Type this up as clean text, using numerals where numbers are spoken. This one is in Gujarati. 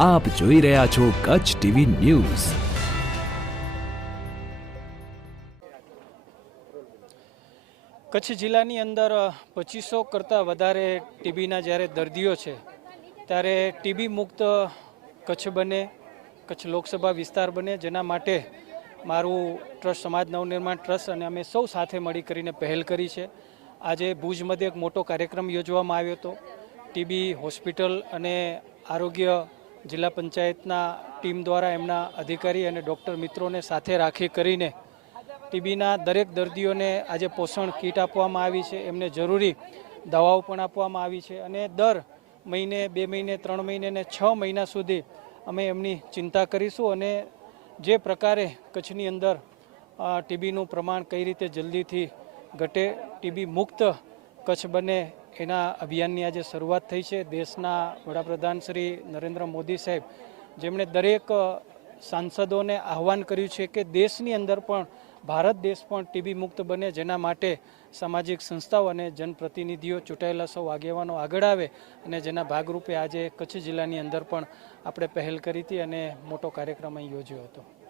આપ જોઈ રહ્યા છો કચ્છ ટીવી ન્યૂઝ। કચ્છ જિલ્લાની અંદર 2500 કરતાં વધારે ટીબીના જ્યારે દર્દીઓ છે ત્યારે ટીબી મુક્ત કચ્છ બને, કચ્છ લોકસભા વિસ્તાર બને, જેના માટે મારું ટ્રસ્ટ સમાજ નવનિર્માણ ટ્રસ્ટ અને અમે સૌ સાથે મળી કરીને પહેલ કરી છે। આજે ભુજ મધ્યે એક મોટો કાર્યક્રમ યોજવામાં આવ્યો હતો। ટીબી હોસ્પિટલ અને આરોગ્ય જિલ્લા પંચાયતના ટીમ દ્વારા એમના અધિકારી અને ડૉક્ટર મિત્રોને સાથે રાખી કરીને ટીબીના દરેક દર્દીઓને આજે પોષણ કીટ આપવામાં આવી છે, એમને જરૂરી દવાઓ પણ આપવામાં આવી છે અને દર મહિને, 2 મહિને, 3 મહિને અને 6 મહિના સુધી અમે એમની ચિંતા કરીશું અને જે પ્રકારે કચ્છની અંદર ટીબીનું પ્રમાણ કઈ રીતે જલ્દીથી ઘટે, ટીબી મુક્ત કચ્છ બને, એના અભિયાનની આજે શરૂઆત થઈ છે। દેશના વડાપ્રધાન શ્રી નરેન્દ્ર મોદી સાહેબ, જેમણે દરેક સાંસદોને આહવાન કર્યું છે કે દેશની અંદર પણ, ભારત દેશ પણ ટીબી મુક્ત બને, જેના માટે સામાજિક સંસ્થાઓ અને જનપ્રતિનિધિઓ, ચૂંટાયેલા સૌ આગેવાનો આગળ આવે અને જેના ભાગરૂપે આજે કચ્છ જિલ્લાની અંદર પણ આપણે પહેલ કરી હતી અને મોટો કાર્યક્રમ અહીં યોજ્યો હતો।